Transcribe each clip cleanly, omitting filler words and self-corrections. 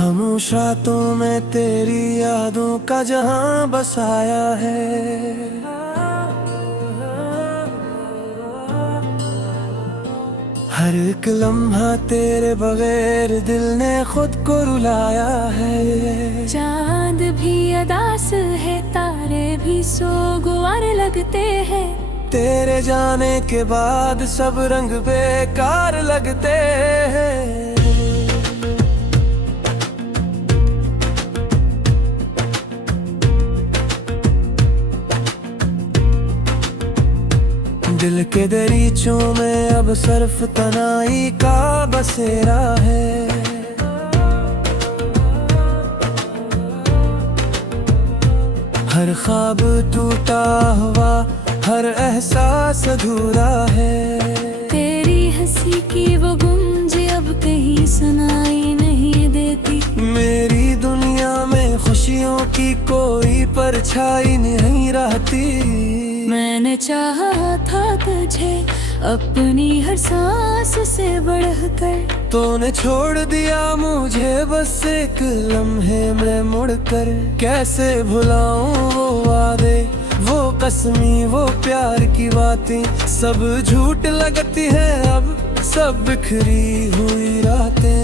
खामोश रातों में तेरी यादों का जहां बसाया है। हर एक लम्हा तेरे बगैर दिल ने खुद को रुलाया है। चांद भी अदास है, तारे भी सोगवार लगते हैं। तेरे जाने के बाद सब रंग बेकार लगते हैं। दिल के दरीचों में अब सिर्फ तनाई का बसेरा है। हर ख्वाब टूटा हुआ, हर एहसास अधूरा है। तेरी हंसी की वो गूंज अब कहीं सुनाई नहीं देती। मेरी दुनिया में खुशियों की कोई परछाई नहीं रहती। मैंने चाहा था तुझे अपनी हर सांस से बढ़कर, तूने छोड़ दिया मुझे बस एक लम्हे में मुड़कर। कैसे भुलाऊं वो वादे, वो कसमी, वो प्यार की बातें। सब झूठ लगती है अब, सब बिखरी हुई रातें।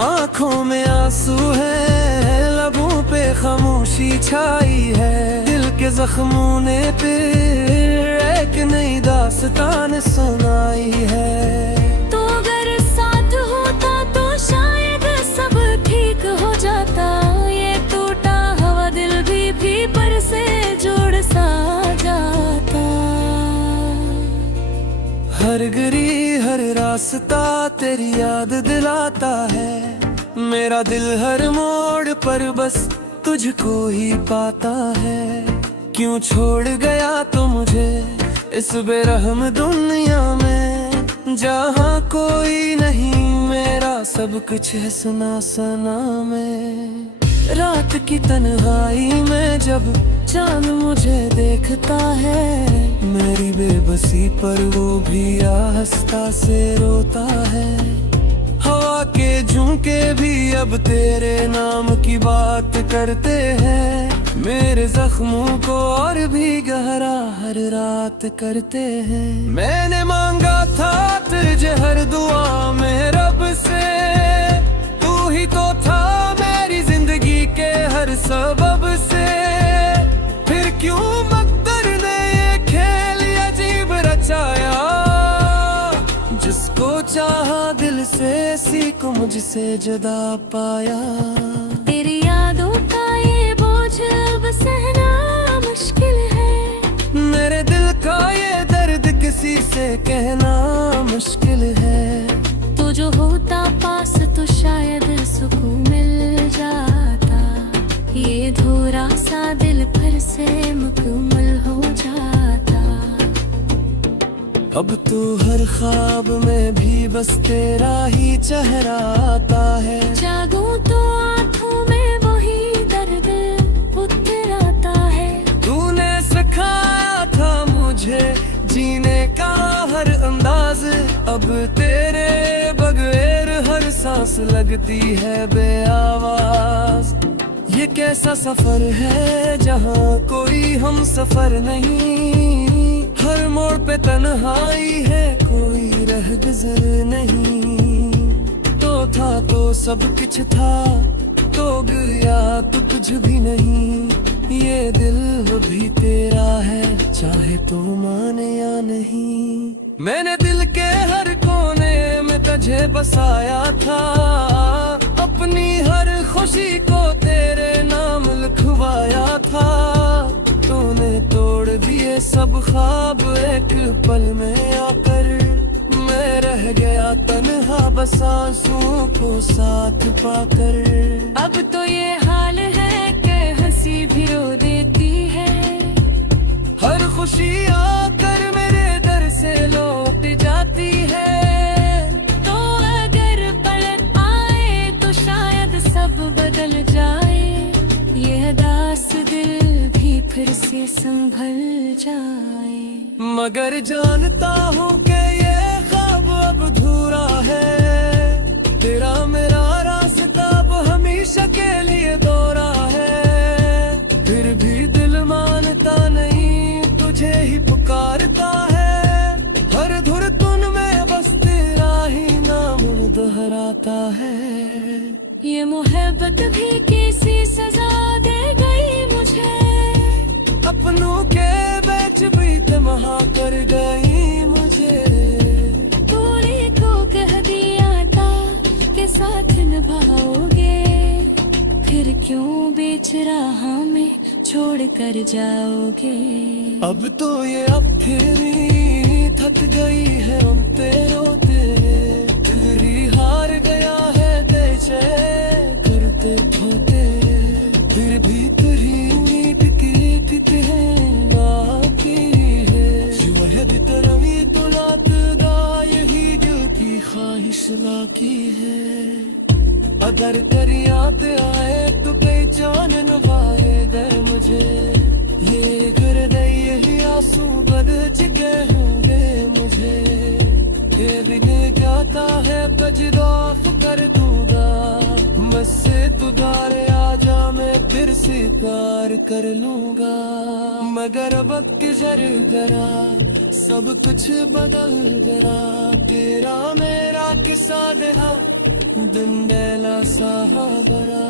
आंखों में आंसू है, लबों पे खामोशी छाई है। दिल के जख्मों ने फिर एक नई दास्तान सुनाई है। तो अगर साथ होता तो शायद सब ठीक हो जाता। ये टूटा हुआ दिल भी पर से जोड़ सा जाता। हर गली हर रास्ता तेरी याद दिलाता है। मेरा दिल हर मोड़ पर बस तुझको ही पाता है। क्यों छोड़ गया तो मुझे इस बेरहम दुनिया में, जहाँ कोई नहीं मेरा सब कुछ है सुना सना में। रात की तन्हाई में जब चांद मुझे देखता है, मेरी बेबसी पर वो भी आहिस्ता से रोता है। हवा के झोंके भी अब तेरे नाम की बात करते हैं। मेरे जख्मों को और भी गहरा हर रात करते हैं। मैंने मांगा था तुझे हर दुआ में रब से, तू ही तो था मेरी जिंदगी के हर सबब से। फिर क्यों मकदर ने ये खेल अजीब रचाया। जिसको चाहा दिल से सी को मुझसे जुदा पाया। तेरी यादों का ये बोझ अब सहना मुश्किल है। मेरे दिल का ये दर्द किसी से कहना मुश्किल है। तो जो होता पास तो शायद सुकून मिल जाता। ये धोरा सा दिल फिर से मुकम्मल हो जाता। अब तो हर ख्वाब में भी बस तेरा ही चेहरा आता है। जागूं तो आँखों में वही दर्द उतर आता है। तूने सिखाया था मुझे जीने का हर अंदाज, अब तेरे बगैर हर सांस लगती है बेआवाज। ये कैसा सफर है जहाँ कोई हम सफर नहीं। हर मोड़ पे तन्हाई है, कोई रह गुजर नहीं। तो था तो सब कुछ था, तो गया तो कुछ भी नहीं। ये दिल भी तेरा है, चाहे तो माने या नहीं। मैंने दिल के हर कोने में तुझे बसाया था। अपनी हर खुशी को तेरे नाम लिखवाया था। तूने तोड़ दिए सब ख्वाब एक पल में आकर। मैं रह गया तन्हा बस आंसुओं को साथ पाकर। अब तो ये हाल है कि हंसी भी रो देती है। हर खुशी आकर मेरे दर से लौट जाती है। तो अगर पलट आए तो शायद सब बदल जाए। ये दास दिल भी फिर से संभल जाए। मगर जानता हूँ कि ये ख्वाब अब अधूरा है। तेरा मेरा रास्ता हमेशा के लिए दोहरा है, फिर भी दिल मानता नहीं, तुझे ही पुकारता है। हर धुन तुन में बस तेरा ही नाम दोहराता है। ये मोहब्बत भी किसी सजा दे गई मुझे, अपनों के बेच भी तमहा कर गई मुझे। पूरी को कह दिया था के साथ निभाओगे, फिर क्यों बीच राह में छोड़ कर जाओगे। अब तो ये अकेली थक गई है रोते रोते, दिल ही हार गया है तेरे करते होते। फिर भी तेरी नींद की ठिक है बाकी है, वहद तरवी तो लात गा यही दिल की ख्वाहिश बाकी है। अगर कर याद आए तो कई जान नवाए गए मुझे, ये कर दे यही आंसू बद चुके होंगे मुझे। ये भी नहीं कहता है बजराफ कर दूंगा, मुझसे तू दार आजा मैं फिर से प्यार कर लूंगा। मगर वक्त जर गरा सब कुछ बदल गया, तेरा मेरा किस्सा रहा दिन डेला साहबरा।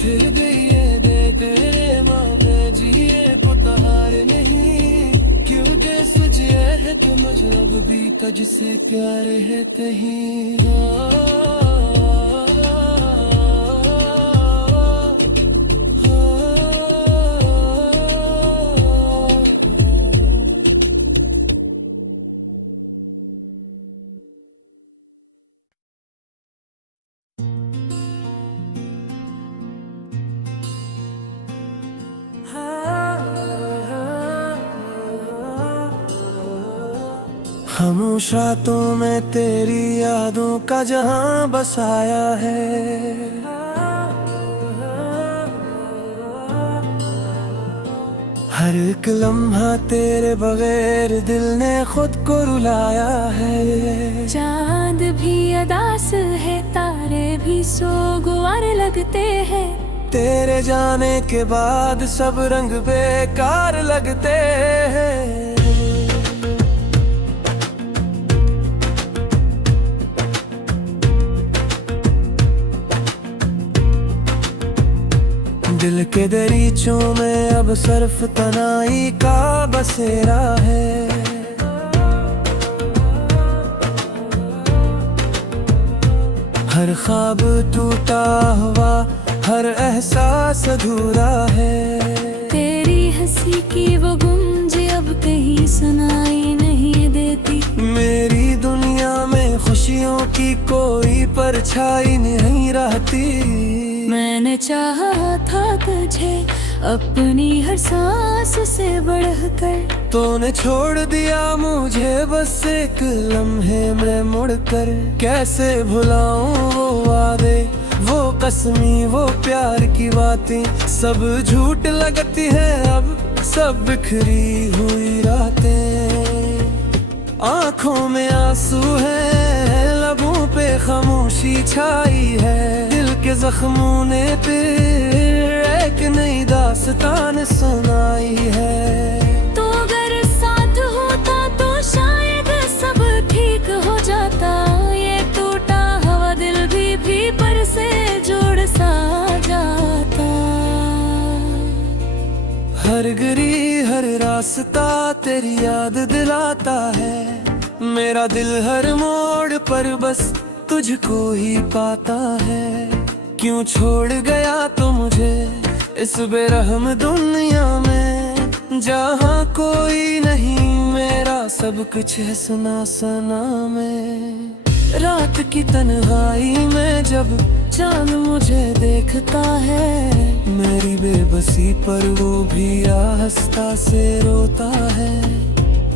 फिर भी ये दे तेरे मामे जिए पुतार नहीं, क्योंकि सुझे है तो मुझे अब भी तुझसे प्यार है कहीं। खामोश रातों में तेरी यादों का जहां बसाया है। हर एक लम्हा तेरे बगैर दिल ने खुद को रुलाया है। चांद भी अदास है, तारे भी सोगवार लगते हैं, तेरे जाने के बाद सब रंग बेकार लगते हैं। दिल के दरीचों में अब सर्फ तनाई का बसेरा है। हर ख्वाब टूटा हुआ, हर एहसास अधूरा है। तेरी हंसी की वो गूंज अब कहीं सुनाई नहीं देती, मेरी दुनिया में खुशियों की कोई परछाई नहीं रहती। मैंने चाहा था तुझे अपनी हर सांस से बढ़कर, तूने छोड़ दिया मुझे बस एक लम्हे में मुड़कर। कैसे भुलाऊं वो वादे, वो कसमी, वो प्यार की बातें, सब झूठ लगती है अब, सब बिखरी हुई रातें। आंखों में आंसू है, लबों पे खामोशी छाई है, दिल के जख्मों ने फिर एक नई दास्तान सुनाई है। तो अगर साथ होता तो शायद सब ठीक हो जाता, ये टूटा हुआ दिल भी पर से जुड़ सा जाता। हर गली हर रास्ता तेरी याद दिलाता है, मेरा दिल हर मोड़ पर बस तुझको ही पाता है। क्यों छोड़ गया तो मुझे इस बेरहम दुनिया में, जहाँ कोई नहीं मेरा सब कुछ है सुना सना में। रात की तन्हाई में जब चांद मुझे देखता है, मेरी बेबसी पर वो भी आहिस्ता से रोता है।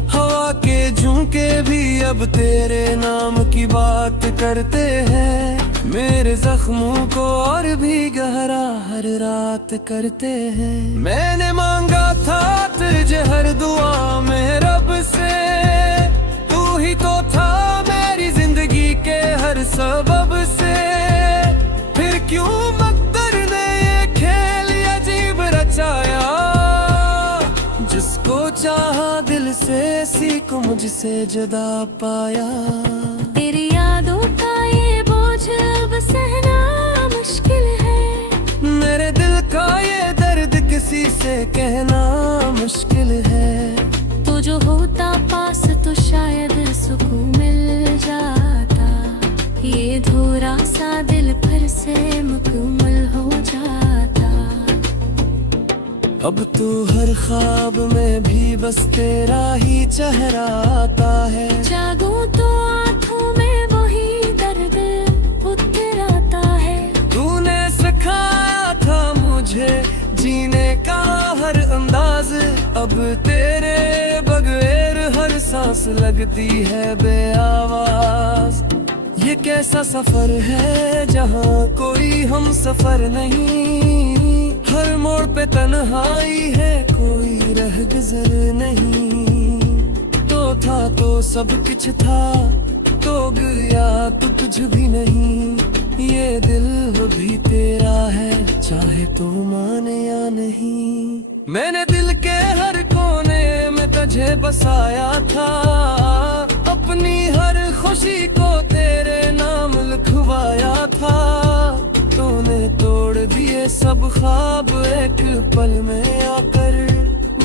हवा के झोंके भी अब तेरे नाम की बात करते हैं, मेरे जख्मों को और भी गहरा हर रात करते हैं। मैंने मांगा था तुझे हर दुआ में रब से, तू ही तो था मेरी जिंदगी के हर सबब से। फिर क्यों को चाहा दिल से, सीखो मुझसे जुदा पाया। तेरी यादों का ये बोझ अब सहना मुश्किल है। मेरे दिल का ये दर्द किसी से कहना मुश्किल है। तो जो होता पास तो शायद सुकून मिल जाता। ये धोरा सा दिल फिर से मुकम्मल हो जाता। अब तो हर ख्वाब में भी बस तेरा ही चेहरा आता है। जागूं तो आँखों में वही दर्द उतर आता है। तूने सिखाया था मुझे जीने का हर अंदाज, अब तेरे बगैर हर सांस लगती है बेआवाज। ये कैसा सफर है जहाँ कोई हम सफर नहीं। हर मोड़ पे तन्हाई है, कोई रह गुजर नहीं। तो था तो सब कुछ था, तो गया तो कुछ भी नहीं। ये दिल भी तेरा है, चाहे तो माने या नहीं। मैंने दिल के हर कोने में तुझे बसाया था। अपनी हर खुशी को तेरे नाम लिखवाया था। तूने तोड़ दिए सब ख्वाब एक पल में आकर।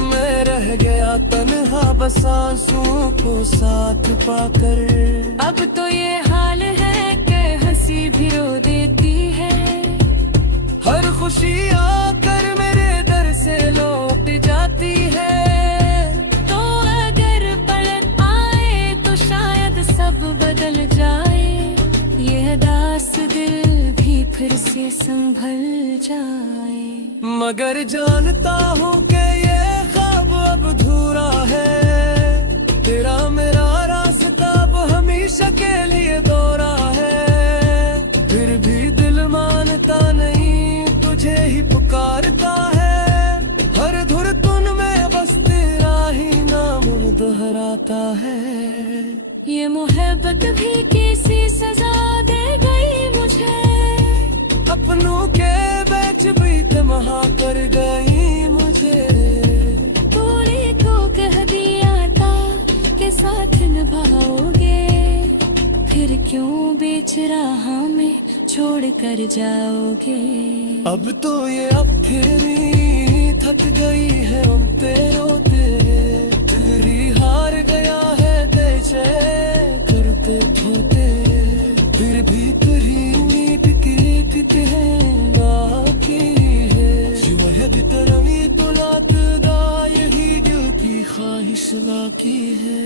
मैं रह गया तन्हा बस आंसुओं को साथ पाकर। अब तो ये हाल है कि हंसी भी रो देती है। हर खुशी आकर मेरे दर से लौट जाती है। तो अगर पलट आए तो शायद सब बदल जाए। ये दास दिल भी फिर से संभल जाए। मगर जानता हूँ कि ये ख्वाब अब अधूरा है। तेरा मेरा रास्ता अब हमेशा के लिए दोहरा है। फिर भी दिल मानता नहीं, तुझे ही पुकारता है। हर धुन तुन में बस तेरा ही नाम दोहराता है। ये मोहब्बत भी किसी सजा दे गई मुझे। अपनों के बैच भी तमहा कर गई मुझे। पूरी को कह दिया था कि साथ निभाओगे। फिर क्यों बेच रहा में छोड़ कर जाओगे। अब तो ये अब फिर थक गई है रोते रोते। दिल ही हार गया है तेरे करते होते। फिर भी तेरी उम्मीद की फिक्र है बाकी है। शायद तरवी तो लातदा यही दिल की ख्वाहिश बाकी है।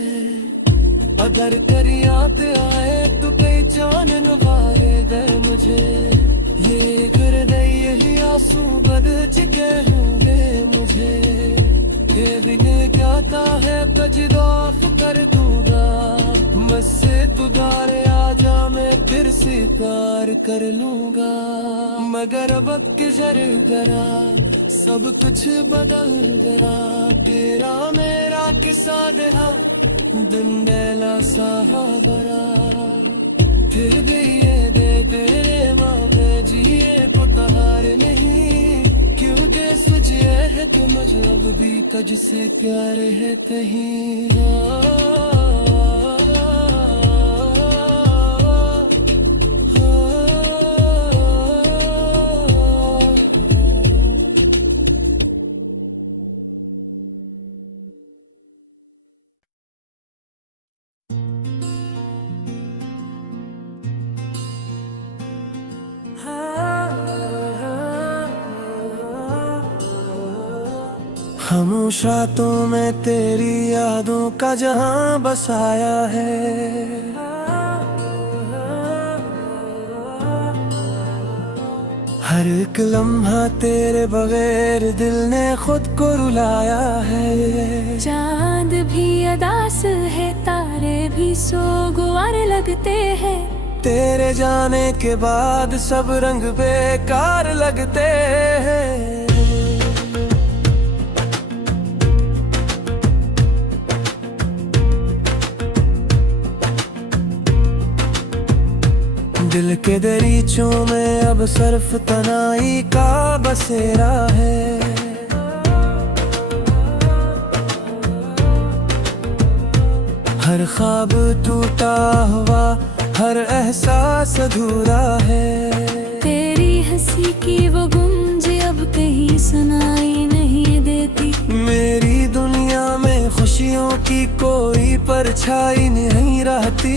अगर कर याद आए तो कई जान नवारे गए मुझे। ये कर दे यही आंसू बद चुके होंगे मुझे। ये दिन कहता है बजदाफ कर दूंगा। मुझसे तू दारे आजा, मैं फिर से प्यार कर लूंगा। मगर वक्त जर गरा, सब कुछ बदल गया। तेरा मेरा किस्सा रहा, दिन बेला सा बरा। फिर भी ये दे तेरे मामे जिए पुतार नहीं। क्योंकि सुझे है कि मुझे अब भी तुझसे प्यार है कहीं। खामोश रातों में तेरी यादों का जहां बसाया है। हर एक लम्हा तेरे बगैर दिल ने खुद को रुलाया है। चांद भी अदास है, तारे भी सोगवार लगते हैं। तेरे जाने के बाद सब रंग बेकार लगते हैं। दिल के दरीचों में अब सिर्फ तनाई का बसेरा है। हर ख्वाब टूटा हुआ, हर एहसास अधूरा है। तेरी हंसी की वो गूंज अब कहीं सुनाई नहीं देती। मेरी दुनिया में खुशियों की कोई परछाई नहीं रहती।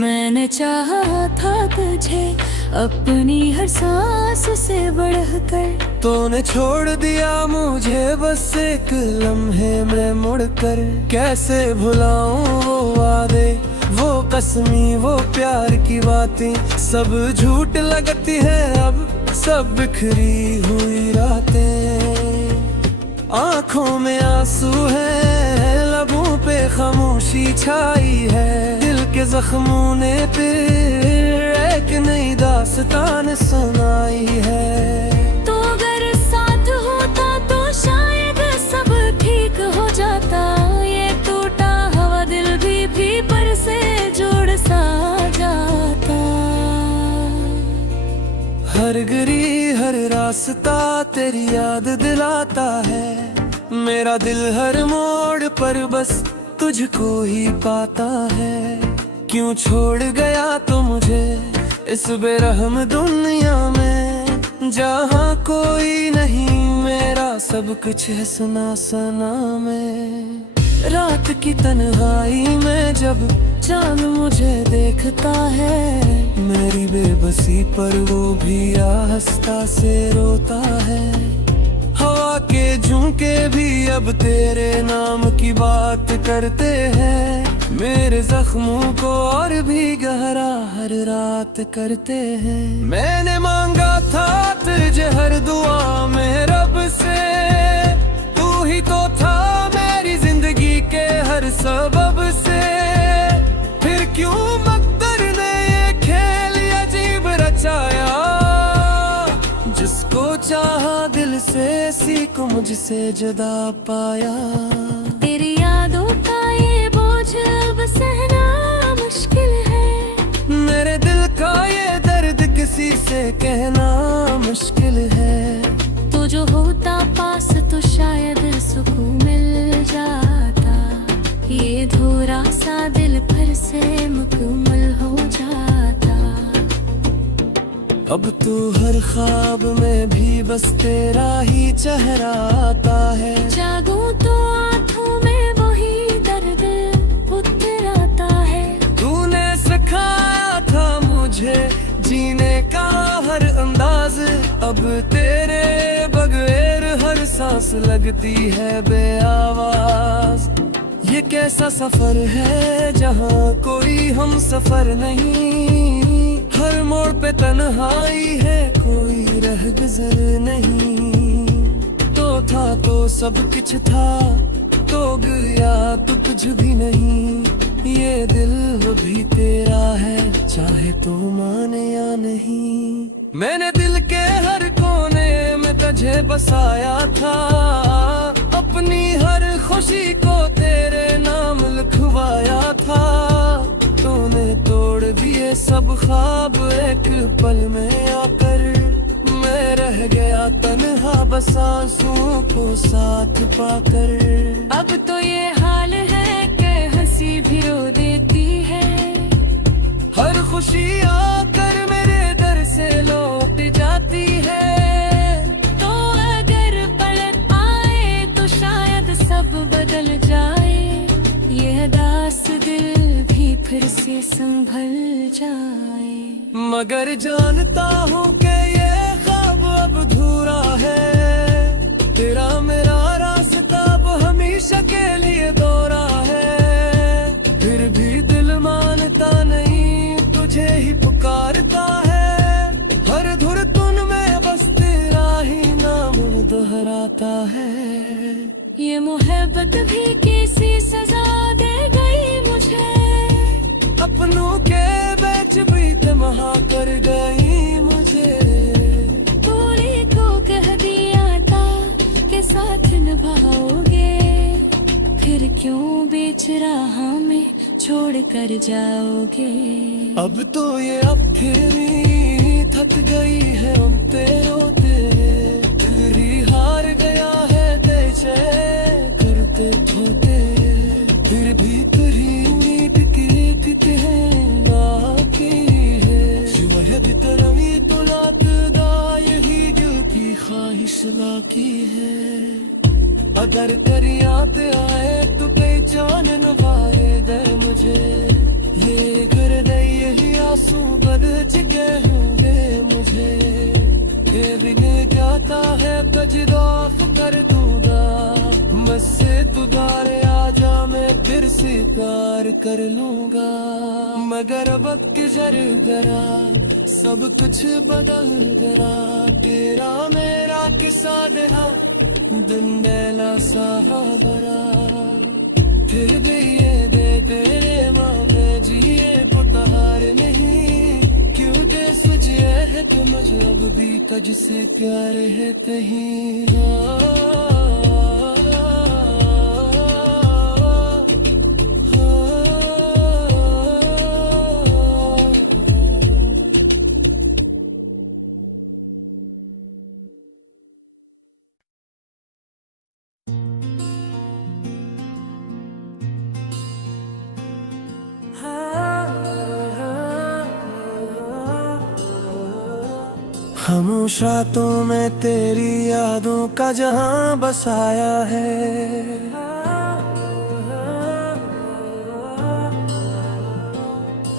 मैंने चाहा था तुझे अपनी हर सांस से बढ़कर, तूने छोड़ दिया मुझे बस एक लम्हे में मुड़कर। कैसे भुलाऊं वो वादे, वो कसमी, वो प्यार की बातें, सब झूठ लगती है अब, सब बिखरी हुई रातें। आंखों में आंसू है, लबों पे खामोशी छाई है। दिल के जख्मों ने फिर एक नई दास्तान सुनाई है। तो अगर साथ होता तो शायद सब ठीक हो जाता। ये टूटा हुआ दिल भी पर से जोड़ सा जाता। हर गली हर रास्ता तेरी याद दिलाता है। मेरा दिल हर मोड़ पर बस तुझको ही पाता है। क्यों छोड़ गया तो मुझे इस बेरहम दुनिया में, जहाँ कोई नहीं मेरा सब कुछ है सुना सना में। रात की तन्हाई में जब चांद मुझे देखता है, मेरी बेबसी पर वो भी आहिस्ता से रोता है। हवा के झोंके भी अब तेरे नाम की बात करते हैं। मेरे जख्मों को और भी गहरा हर रात करते हैं। मैंने मांगा था तुझे हर दुआ में रब से, तू ही तो था मेरी जिंदगी के हर सबब से। फिर क्यों मकदर ने ये खेल अजीब रचाया, जिसको चाहा दिल से सीखो मुझसे जुदा पाया। तेरी यादों का ये बोझ अब सहना मुश्किल है। मेरे दिल का ये दर्द किसी से कहना मुश्किल है। तो जो होता पास तो शायद सुकून मिल जाता। ये धूरा सा दिल फिर से मुकम्मल हो जाता। अब तो हर ख्वाब में भी बस तेरा ही चेहरा आता है। जागूं तो आँखों में वही दर्द उतर आता है। तूने सिखाया था मुझे जीने का हर अंदाज, अब तेरे बगैर हर सांस लगती है बेआवाज। ये कैसा सफर है जहाँ कोई हम सफर नहीं। हर मोड़ पे तन्हाई है, कोई रह गुजर नहीं। तो था तो सब कुछ था, तो गया तो कुछ भी नहीं। ये दिल भी तेरा है, चाहे तो माने या नहीं। मैंने दिल के हर कोने में तुझे बसाया था। अपनी हर खुशी को तेरे नाम लिखवाया था। तूने तोड़ दिए सब ख्वाब एक पल में आकर। मैं रह गया तन्हा बस आंसुओं को साथ पाकर। अब तो ये हाल है कि हंसी भी रो देती है। हर खुशी आकर मेरे दर से लौट जाती है। तो अगर पलट आए तो शायद सब बदल जाए। ये दास दिल भी फिर से संभल जाए। मगर जानता हूँ कि ये ख्वाब अब अधूरा है। तेरा मेरा रास्ता अब हमेशा के लिए दोहरा है। फिर भी दिल मानता नहीं, तुझे ही पुकारता है। हर धुन तुन में बस तेरा ही नाम दोहराता है। ये मोहब्बत भी कैसी सजा दे गई मुझे। अपनों के बेच बीत महा कर गई मुझे। पूरी को कह दिया था के साथ निभाओगे। फिर क्यों बेच रहा में छोड़ कर जाओगे। अब तो ये अखिरी थक गई है रोते रोते। दिल ही हार गया है तेरे करते खोते। फिर भी तेरी बाकी है। अगर तेरी याद आए तो कई जान नवाए गए मुझे, ये हृदय यही आंसू बद चुके होंगे मुझे। ये भी नहीं जाता है बजदाफ कर दूंगा, मुझसे तू दारे आजा मैं फिर से प्यार कर लूंगा। मगर वक्त जर गया सब कुछ बदल गया, तेरा मेरा किस्सा रहा दिन बेला सहा भरा। फिर भी ये दे तेरे मामे जिए पुतार नहीं, क्योंकि सुझे है कि मुझे अब भी तुझसे प्यार है कहीं। खामोश रातों में तेरी यादों का जहां बसाया है।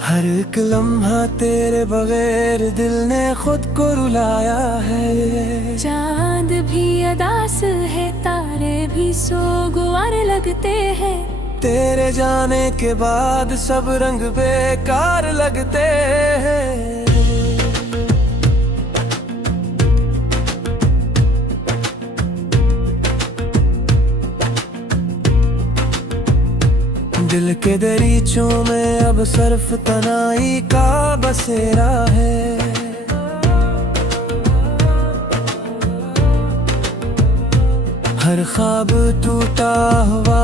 हर एक लम्हा तेरे बगैर दिल ने खुद को रुलाया है। चांद भी अदास है, तारे भी सोगवार लगते हैं, तेरे जाने के बाद सब रंग बेकार लगते हैं। दिल के दरीचों में अब सर्फ तनाई का बसेरा है। हर ख्वाब टूटा हुआ,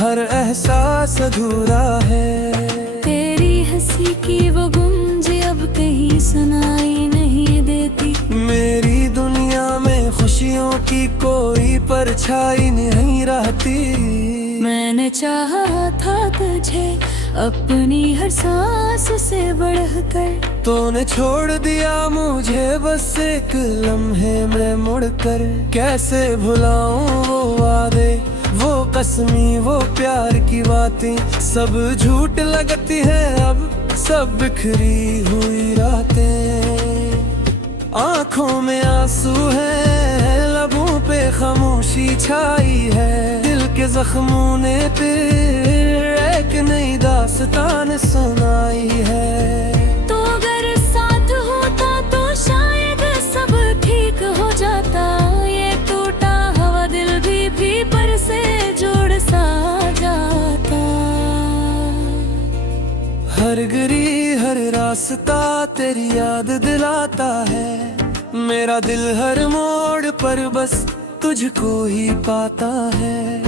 हर एहसास अधूरा है। तेरी हंसी की वो गूंज अब कहीं सुनाई नहीं देती, मेरी दुनिया में खुशियों की कोई परछाई नहीं रहती। मैंने चाहा था तुझे अपनी हर सांस से बढ़कर, तूने छोड़ दिया मुझे बस एक लम्हे में मुड़कर। कैसे भुलाऊं वो वादे, वो कसमी, वो प्यार की बातें, सब झूठ लगती है अब, सब बिखरी हुई रातें। आंखों में आंसू है, लबों पे खामोशी छाई है, दिल के जख्मों ने फिर एक नई दास्तान सुनाई है। तो अगर साथ होता तो शायद सब ठीक हो जाता, ये टूटा हुआ दिल भी पर से जोड़ सा जाता। हर गली हर रास्ता तेरी याद दिलाता है, मेरा दिल हर मोड़ पर बस तुझको ही पाता है।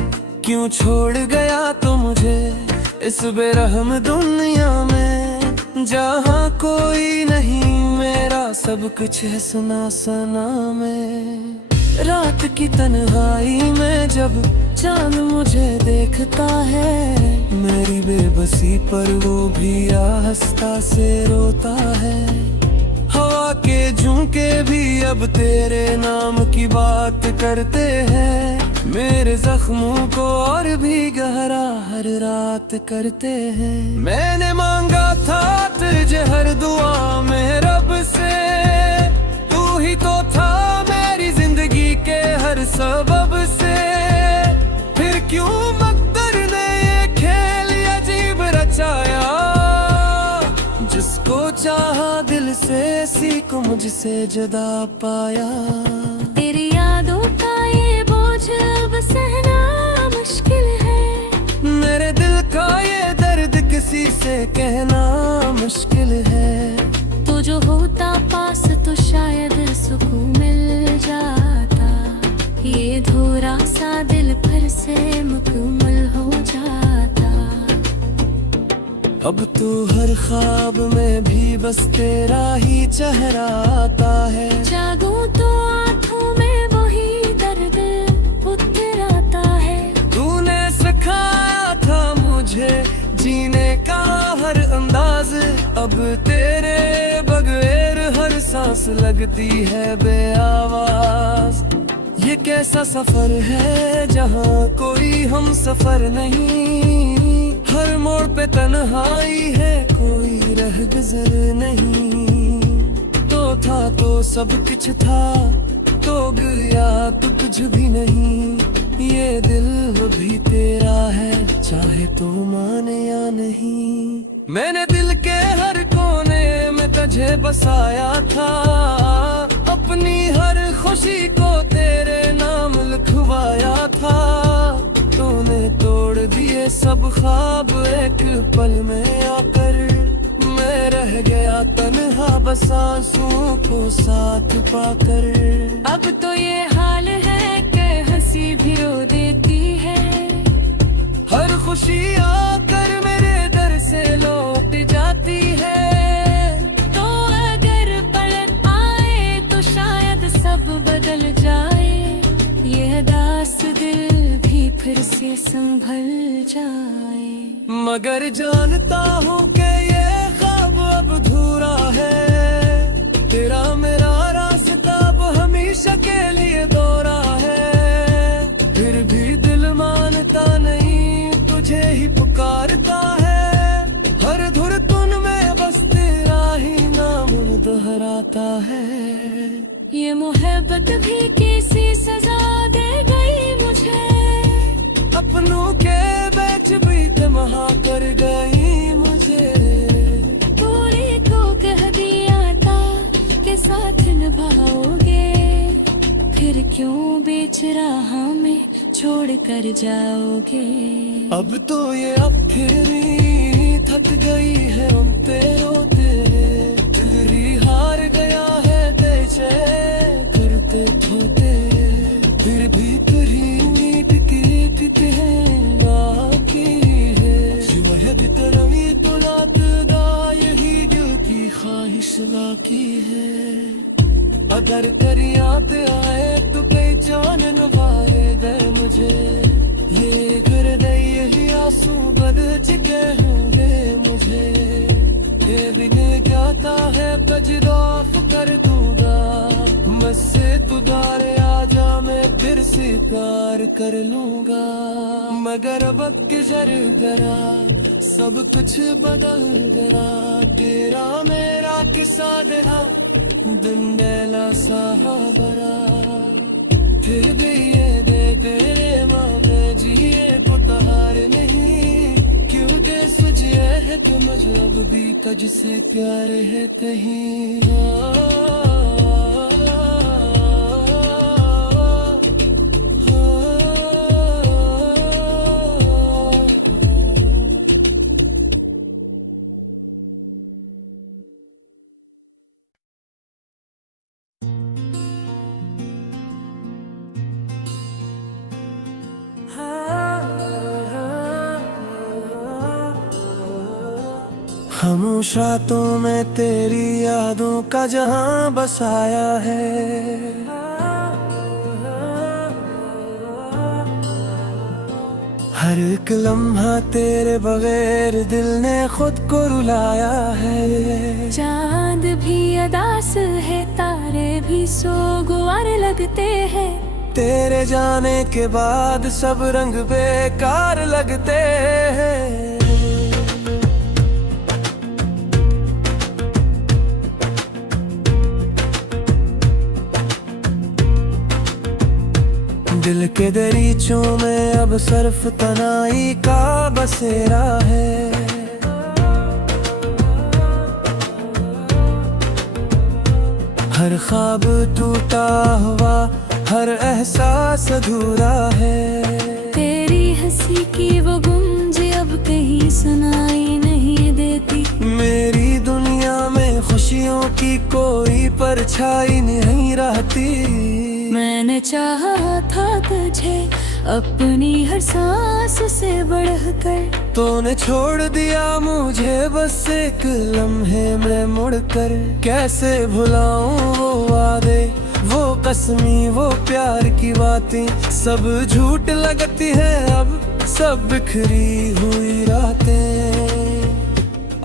क्यों छोड़ गया तो मुझे इस बेरहम दुनिया में, जहाँ कोई नहीं मेरा सब कुछ है सुना सना में। रात की तन्हाई में जब चांद मुझे देखता है, मेरी बेबसी पर वो भी आहिस्ता से रोता है। हवा के झोंके भी अब तेरे नाम की बात करते हैं, मेरे जख्मों को और भी गहरा हर रात करते हैं। मैंने मांगा था तुझे हर दुआ में रब से, तू ही तो था मेरी जिंदगी के हर सबब से। फिर क्यों मकदर ने ये खेल अजीब रचाया, जिसको चाहा दिल से सी को मुझसे जुदा पाया। तेरी यादों का ये बोझ अब सहना मुश्किल है, मेरे दिल का ये दर्द किसी से कहना मुश्किल है। तो जो होता पास तो शायद सुकून मिल जाता, ये धोरा सा दिल फिर से मुकम्मल हो जाता। अब तो हर ख्वाब में भी बस तेरा ही चेहरा आता है। जागूं तो आँखों में वही दर्द उतर आता है। तूने सिखाया था मुझे जीने का हर अंदाज, अब तेरे बगैर हर सांस लगती है बेआवाज। ये कैसा सफर है जहाँ कोई हम सफर नहीं, हर मोड़ पे तन्हाई है, कोई रह गुजर नहीं। तो था तो सब कुछ था, तो गया तो कुछ भी नहीं। ये दिल भी तेरा है, चाहे तो माने या नहीं। मैंने दिल के हर कोने में तुझे बसाया था, अपनी हर खुशी को तेरे नाम लिखवाया था। तूने तोड़ दिए सब ख्वाब एक पल में आकर, मैं रह गया तन्हा बस आंसुओं को साथ पाकर। अब तो ये हाल है कि हंसी भी रो देती है, हर खुशी आकर मेरे दर से लौट जाती है। तो अगर पलट आए तो शायद सब बदल जाए, ये दास दिल भी फिर से संभल जाए। मगर जानता हूँ कि ये ख्वाब अब अधूरा है, तेरा मेरा रास्ता अब हमेशा के लिए दोहरा है। फिर भी दिल मानता नहीं, तुझे ही पुकारता है, हर धुन तुन में बस तेरा ही नाम दोहराता है। ये मोहब्बत भी कैसी सजा दे गई मुझे, अपनों के बेच भी तमहा कर गई मुझे। पूरी को कह दिया था कि साथ निभाओगे, फिर क्यों बेच रहा में छोड़ कर जाओगे। अब तो ये अखेरी थक गई है रोते रोते, दिल हार गया है तेरे करते होते। फिर भी तेरी उम्मीद की है आकी है, शायद तरवी तो लातगा यही दिल की ख्वाहिश बाकी है। अगर करियात आए तो कई जान नवाए गए मुझे, ये गुर्दे यही आंसू बद चुके होंगे मुझे। ये दिन कहता है बजराफ कर दूंगा, मुझसे तू दारे आजा मैं फिर से प्यार कर लूंगा। मगर वक्त जर गया सब कुछ बदल गया, तेरा मेरा किस्सा देना दिन नैला सा बड़ा। फिर भी ये दे तेरे मामे जिए को तहार नहीं, क्यों दे सुझे है कि मतलब भी तुझसे प्यार है कहीं। खामोश रातों में तेरी यादों का जहां बसाया है, हर एक लम्हा तेरे बगैर दिल ने खुद को रुलाया है। चांद भी अदास है, तारे भी सोगवार लगते हैं, तेरे जाने के बाद सब रंग बेकार लगते हैं। दिल के दरीचों में अब सिर्फ तनाई का बसेरा है, हर ख्वाब टूटा हुआ, हर एहसास अधूरा है। तेरी हंसी की वो गूंज अब कहीं सुनाई नहीं देती, मेरी दुनिया में खुशियों की कोई परछाई नहीं रहती। मैंने चाहा था तुझे अपनी हर सांस से बढ़कर, तूने छोड़ दिया मुझे बस एक लम्हे में मुड़कर। कैसे भुलाऊं वो वादे, वो कसमी, वो प्यार की बातें, सब झूठ लगती है अब, सब बिखरी हुई रातें।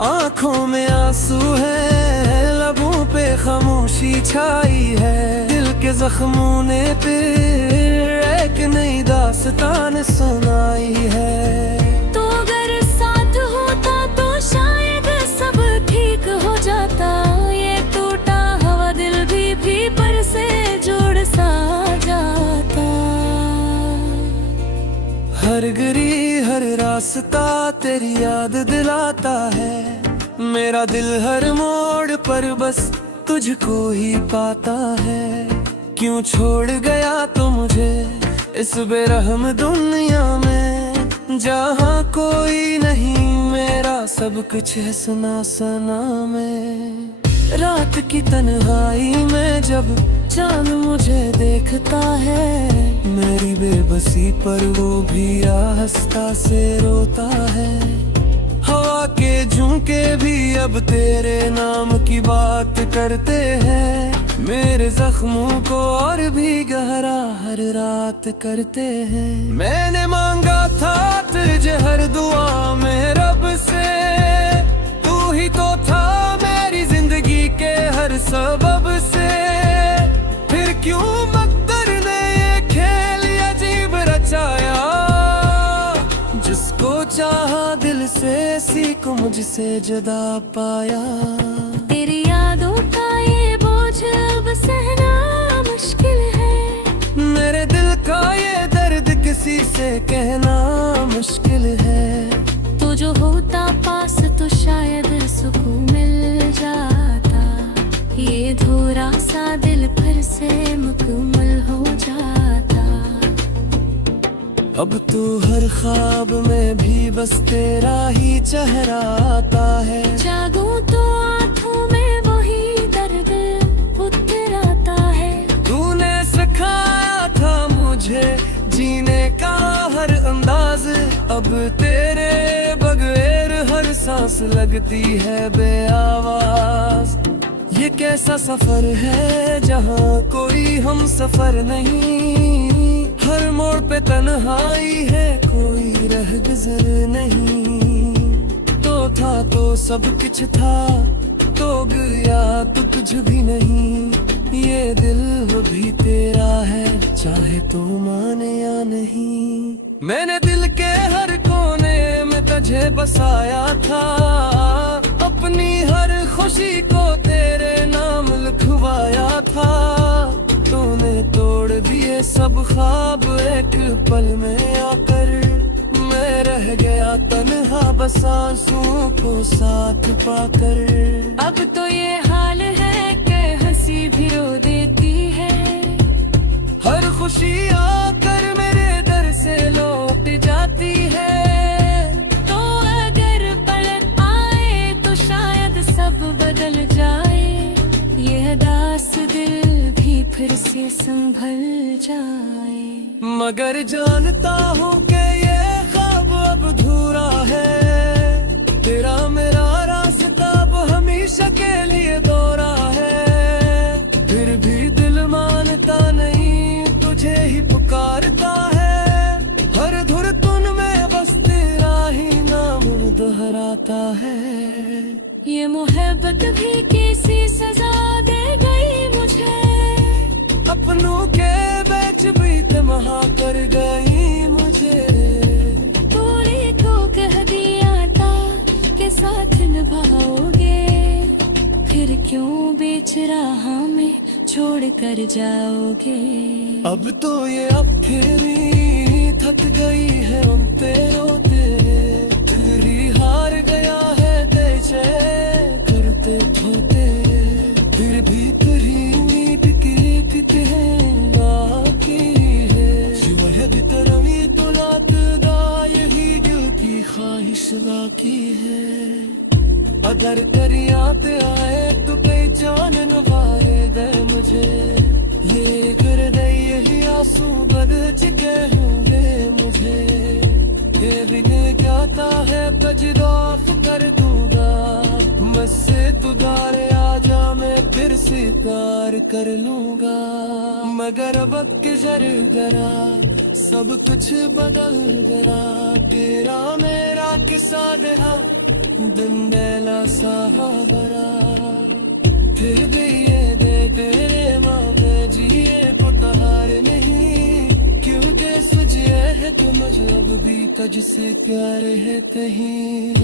आंखों में आंसू है, लबों पे खामोशी छाई है, दिल के जख्मों ने फिर एक नई दास्तान सुनाई है। तो अगर साथ होता तो शायद सब ठीक हो जाता। ये टूटा हुआ दिल भी पर से जोड़ सा जाता। हर गली हर रास्ता तेरी याद दिलाता है। मेरा दिल हर मोड़ पर बस तुझको ही पाता है। क्यों छोड़ गया तो मुझे इस बेरहम दुनिया में, जहाँ कोई नहीं मेरा सब कुछ है सुना सना में। रात की तन्हाई में जब चांद मुझे देखता है, मेरी बेबसी पर वो भी आहिस्ता से रोता है। हवा के झोंके भी अब तेरे नाम की बात करते हैं। मेरे जख्मों को और भी गहरा हर रात करते हैं। मैंने मांगा था तुझे हर दुआ में रब से, तू ही तो था मेरी जिंदगी के हर सबब से। फिर क्यों मकदर ने ये खेल अजीब रचाया, जिसको चाहा दिल से सी को मुझसे जुदा पाया। तेरी यादों का ये बोझ अब सहना मुश्किल है। मेरे दिल का ये दर्द किसी से कहना मुश्किल है। तो जो होता पास तो शायद सुकून मिल जाता। ये धूरा सा दिल फिर से मुकम्मल हो जाता। अब तो हर ख्वाब में भी बस तेरा ही चेहरा आता है। जागूं तो आँखों में वही दर्द उतर आता है। तूने सिखाया था मुझे जीने का हर अंदाज, अब तेरे बगैर हर सांस लगती है बेआवाज। ये कैसा सफर है जहाँ कोई हम सफर नहीं। हर मोड़ पे तन्हाई है, कोई रह गुजर नहीं। तो था तो सब कुछ था, तो गया तो कुछ भी नहीं। ये दिल वो भी तेरा है, चाहे तो माने या नहीं। मैंने दिल के हर कोने में तुझे बसाया था। अपनी हर खुशी को तेरे नाम लिखवाया था। तूने तोड़ दिए सब ख्वाब एक पल में आकर। मैं रह गया तन्हा बस आंसुओं को साथ पाकर। अब तो ये हाल है कि हंसी भी रो देती है। हर खुशी आकर मेरे दर से लौट जाती है। तो अगर पलट आए तो शायद सब बदल जाए। ये दास दिल भी फिर से संभल जाए। मगर जानता हूँ कि ये ख्वाब अब अधूरा है। तेरा मेरा रास्ता अब हमेशा के लिए दोहरा है। फिर भी दिल मानता नहीं, तुझे ही पुकारता है। हर धुन तुन में बस तेरा ही नाम दोहराता है। ये मोहब्बत भी किसी सजा दे गई मुझे। अपनों के बेच भी तमहा कर गई मुझे। पूरी को कह दिया था कि साथ निभाओगे। फिर क्यों बेच रहा में छोड़ कर जाओगे। अब तो ये अखेरी थक गई है रोते रोते। तेरी हार गया है तेजे करते खोते। फिर भी तेरी उम्मीद की तित है आकी है। वह तरवी तो लात गा यही दिल की ख्वाहिश बाकी है। अगर तेरी याद आए तो पहचान नवाए गए मुझे। ये कर दे यही आंसू बद चुके होंगे मुझे। ये भी कहता है बजदाफ कर दूंगा। मुझसे तू दारे आजा मैं फिर से प्यार कर लूंगा। मगर वक्त जरगरा सब कुछ बदल गया। तेरा मेरा किस्सा रहा दिन बेला सहारा। फिर भी ये दे तेरे माँ में जिए जो अब भी तुझसे प्यार है कहीं।